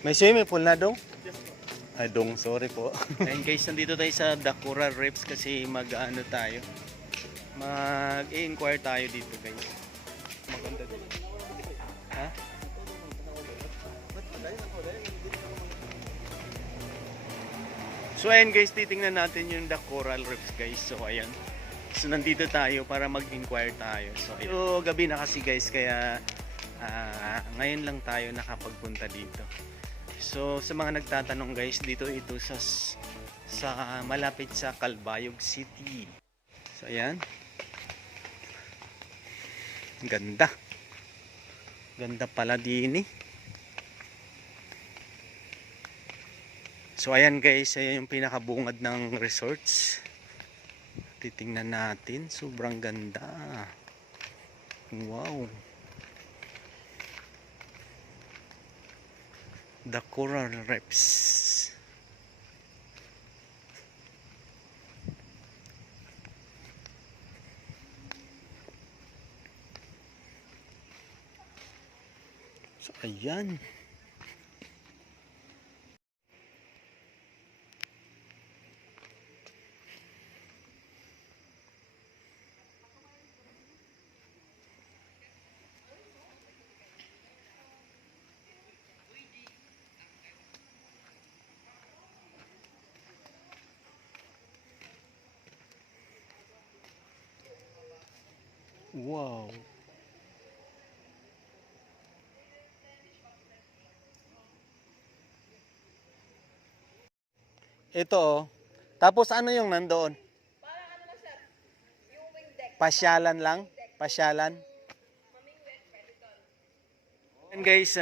May swimming pool na dong? Ay dong, sorry po. Ayun guys, nandito tayo sa Dakura Reps kasi mag-ano tayo. Mag-inquire tayo dito guys. Maganda dito. Ha? So ayan guys, titingnan natin yung The Coral Reefs guys. So ayan. So nandito tayo para mag-inquire tayo. So, gabi na kasi guys, kaya ngayon lang tayo nakapagpunta dito. So sa mga nagtatanong guys, dito ito sa malapit sa Calbayog City. So ayan. Ganda. Ganda pala din eh. So ayan guys, ayan yung pinakabungad ng resorts. Titingnan natin, sobrang ganda. Wow. The Coral Reefs. So ayan. Wow. Ito oh. Tapos ano yung nandoon? Parang ano lang sir, yung wing deck. Pasyalan lang? Pasyalan? And guys,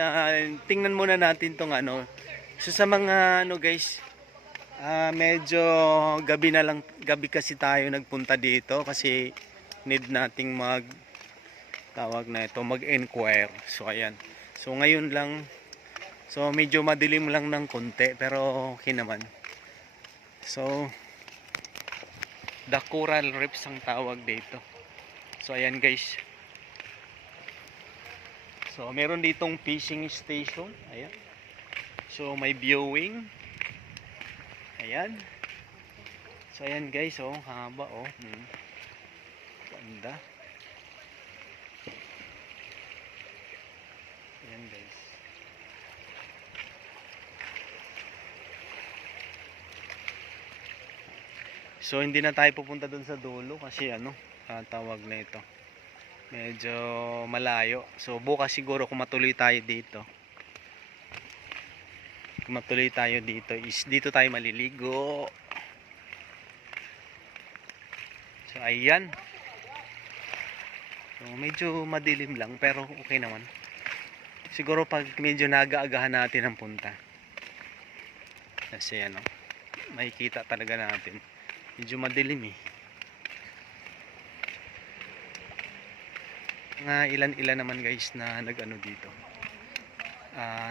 tingnan muna natin tong ano. So sa mga ano guys, medyo gabi na lang, gabi kasi tayo nagpunta dito kasi need nating tawag na ito, mag-enquire. So ayan. So ngayon lang, so medyo madilim lang ng konti pero okay naman. So The Coral Reefs ang tawag dito. So ayan guys. So meron ditong fishing station. Ayan. So may viewing. Ayan. So ayan guys, oh, haba oh. Ganda. Ayan guys. So hindi na tayo pupunta doon sa dulo kasi ano, tawag na ito. Medyo malayo. So bukas siguro kung matuloy tayo dito. Kung matuloy tayo dito is dito tayo maliligo. So ayan. So medyo madilim lang pero okay naman. Siguro pag medyo nagaagahan natin ang punta. Kasi ano, makikita talaga natin. Medyo madilim eh. Mga ilan-ilan naman guys na nag-ano dito.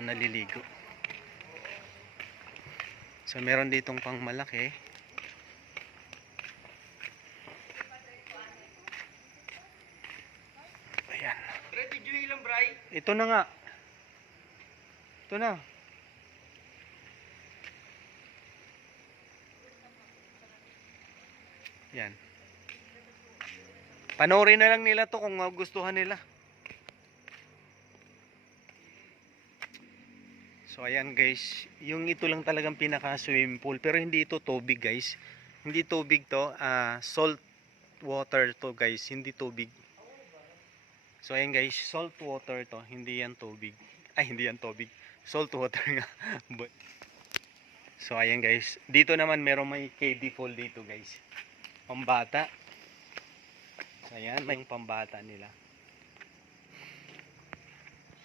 Naliligo. So meron ditong pang malaki. Ayan. Ito na nga. Ito na. Yan. Panoorin na lang nila to kung gustuhan nila. So ayan guys, yung ito lang talagang pinaka swimming pool pero hindi ito tubig guys. Hindi tubig to, salt water to guys, hindi tubig. So ayan guys, salt water to, hindi yan tubig. Ay hindi yan tubig, salt water nga. So ayan guys, dito naman meron may kiddie pool dito guys. Pambata. So ayan, may pambata nila.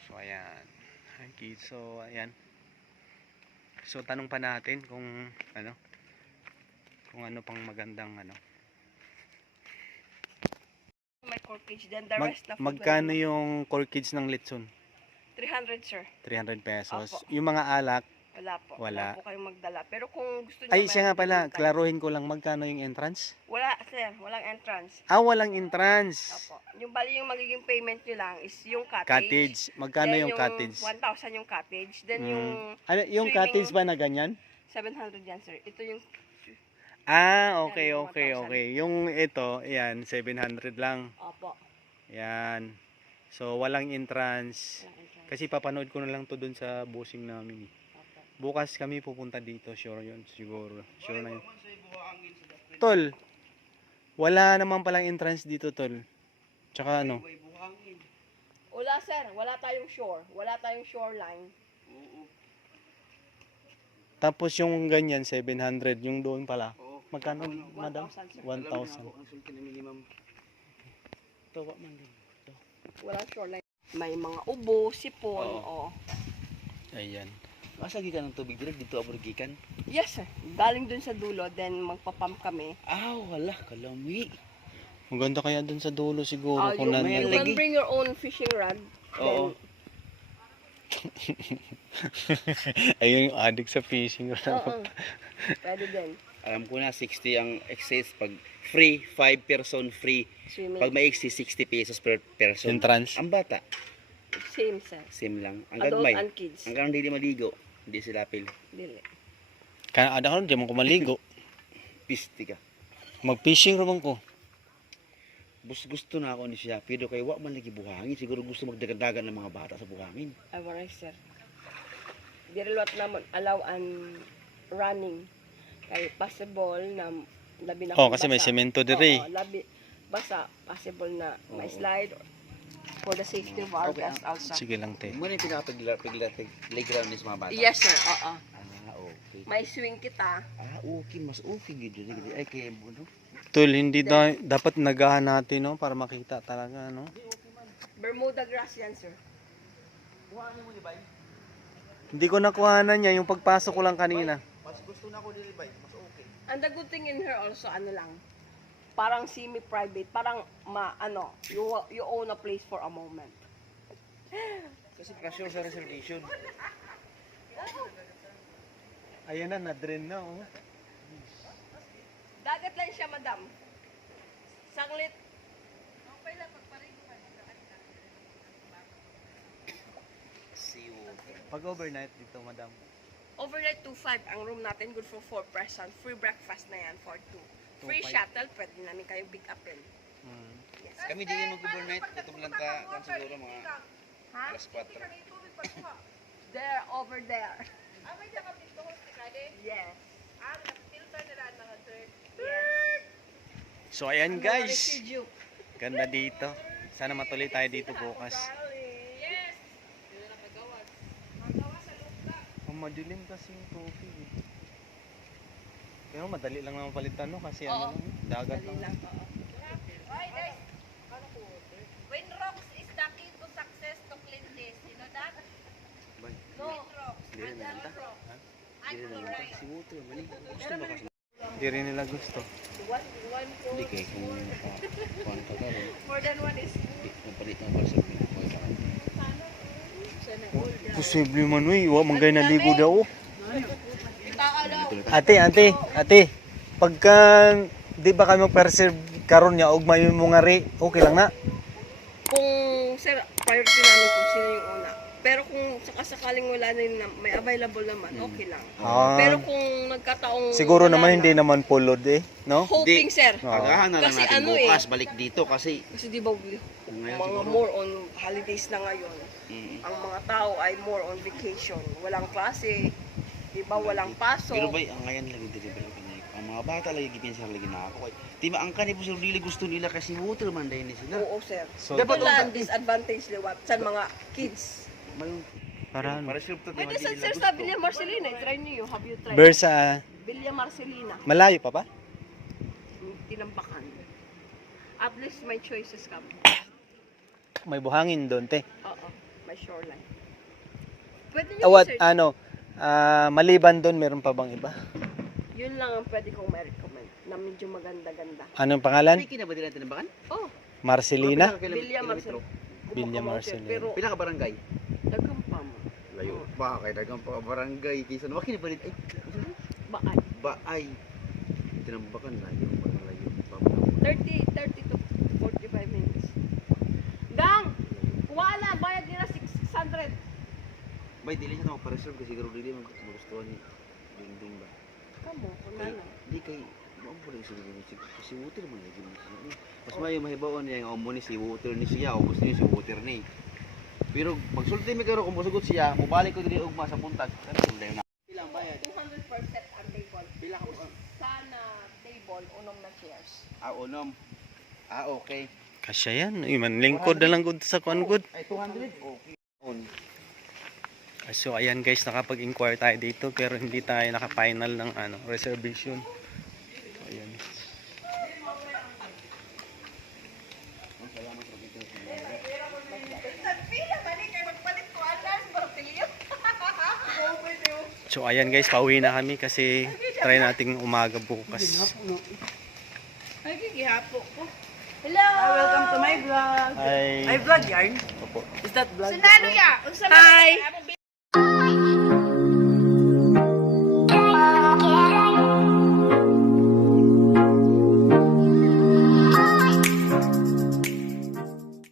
So ayan. Okay, so ayan. So tanong pa natin kung ano pang magandang ano. May corkage, then the rest na Magkano yung corkage ng litson? 300 sir. 300 pesos. Opo. Yung mga alak, Wala po. Wala. Wala po kayong magdala. Pero kung gusto niyo Ay, siya nga meron pala, din kayo. klaruhin ko lang magkano yung entrance? Wala, sir. Walang entrance. Walang entrance. Opo. Yung bali yung magiging payment nyo lang is yung cottage. Cottage. Magkano Then yung cottage? 1,000 yung cottage. Then yung Ano, yung swimming- cottage ba na ganyan? 700 yan, sir. Ito yung Okay, Yan, yung okay, 1,000. okay. Yung ito, ayan, 700 lang. opo. Yan. So, walang entrance. Walang entrance. Kasi papanood ko na lang to dun sa busing namin. Opo. Bukas kami pupunta dito, sure yun, siguro. Sure na yun. Tol, wala naman palang entrance dito, Tol. Tsaka ano? Wala, sir. Wala tayong shore. Wala tayong shoreline. Tapos yung ganyan, 700. Yung doon pala. Magkano, madam? 1,000, sir. 1,000. Walang shoreline. May mga ubo, sipon, oh. Ayan. Masagi ka ng tubig direct dito aborgikan. Yes, sir. Galing dun sa dulo, then magpapump kami. Wala, kalami. Maganda kaya doon sa dulo siguro. Kung You nandun. can bring your own fishing rod. Oo. Ayun yung addict sa fishing. Oo. Pwede din. Alam ko na 60 ang excess pag free, 5 person free. Swimming. Pag may excess 60 pesos per person. Entrance. Ang bata, Same, sir. same lang. Ang Adult gagmay. and kids. Hanggang hindi maligo, hindi sila pil. Dili. Kaya ada ko, di mo ko maligo. Pisti ka. Mag-fishing naman ko. Gusto na ako ni siya, pero kay wa man lagi buhangin. Siguro gusto magdagan-dagan ng mga bata sa buhangin. Ay, waray, sir. Dili lot naman allow an running. Kay possible na labi na Kasi may semento dire. Oo, labi basa possible na may slide for the safety of our Okay, guests also. Sige lang, te. Muna yung playground ni sa mga bata. Yes, sir. Oo. Okay. May swing kita. Okay, mas okay gid yun. Ay, kaya mo, no? Tol, hindi dapat nagahan natin, no? Para makita talaga, no? Bermuda grass yan, sir. Hindi ko nakuhanan niya yung pagpasok ko lang kanina. Mas gusto na ako dili bay, mas okay. And the good thing in here also, ano lang, parang semi-private, parang you own a place for a moment. Kasi pressure sa reservation. Ayan na, na-drain na, oh. Dagat lang siya, madam. Saglit. See you. Pag overnight dito, madam. Overnight 2.5 ang room natin, good for 4 person. Free breakfast na yan for 2. Free 2.5. shuttle, pwede namin kayo pick upin. Yes. Kami di mag-overnight. Ito lang ta, kan siguro mga Ha? alas 4. There, over there. Ah, may mga pintuhos ni Kade? Yes. Ah, filter nila ang mga dirt. Yes. So, ayan, Ano, guys. residue. Ganda dito. Sana matuloy tayo dito bukas. Yes! Hindi na magawas. Magawa sa lupa. Madilim kasi yung tubig, eh. Pero madali lang naman palitan, no? Kasi Oo. ano lang, dagat Dali lang. lang, oo. Oy, guys. When rocks is the key to success to clean this. You know that? Bay. No. When rocks. Dili And na the nanta. rocks. Hindi And na nanta. chloride. Si Muto, mali. Gusto ba kasi? Hindi rin nila gusto. One Hindi kay kung kuhan ka ka. More than one is Napalit na para sa mga Posible man, uy. Huwag manggay naligo daw. Taalaw. Ate. Pagka di ba kayo mag-preserve karon niya, ugma yung mga okay lang na. Kung, sir, priority namin kung sino yung una. Pero kung sakasakaling wala na yun, may available naman, okay lang. Pero kung nagkataong Siguro wala naman na, hindi naman pulod, eh. No? hoping, sir. Agahan na lang Kasi natin ano bukas, balik dito kasi Kasi di ba, ngayon mga siguro. more on holidays na ngayon. Mm. Ang mga tao ay more on vacation. Walang klase, di ba, walang pasok. Pero bay, ang ngayon lagi deliver ko na. Ang mga bata lagi gipinsa lagi na ako. Di ba ang kanip sa dili gusto nila kasi Muto man dahil ni sila. Oo, sir. So, Dapat lang disadvantage liwat sa mga kids. Mayroon. para ano? Para sure to Pwede sa sir sa Villa Marcelina, try niyo. Have you tried? Bersa, Villa Marcelina, malayo pa ba? Tinambakan. At least may choices ka. May buhangin doon, te. Oo, may shoreline. Pwede niyo What, i-search. maliban doon, meron pa bang iba? Yun lang ang pwede kong ma-recommend na medyo maganda-ganda. Anong pangalan? Piki na ba din natin bakan? Oh, Marcelina? Villa Marcelina. Villa Marcelina. Pero Pila ka barangay? daghang pa mo. Layo pa kay dagang pa barangay kaysa na makinibalit ay Baay. baay. Tinambakan layo parang layo pa. 30 to 45 minutes. Gang! Kuha na, bayad nila 600. Bay dili siya na pa-reserve kasi siguro dili magustuhan ni Dingding ba. Kamo, wala Kay, na. di kay mo pa rin siguro ni si Water man lagi ni siya. Mas mayo mahibawon niya ang amo ni si Water ni siya o gusto niya si Water ni. Pero pag sulti mi karon kung mosugot siya, mobalik ko diri ugma sa buntag. Kanang dayon na. Ilang bayad? 200% ang table. Pila ka Sana table, unom na chairs. unom. Okay. Kasya yan. Iman, lingkod na lang good sa kuan good. Ay 200. Okay. On. So ayan guys, nakapag-inquire tayo dito pero hindi tayo naka-final ng reservation. So ayan. So ayan guys, pauwi na kami kasi try nating umaga bukas. Ay, gigihapo ko. Hello! Welcome to my vlog. Hi. My vlog yarn? Opo. Is that vlog? Sunalo ya. Unsa man Hi. amo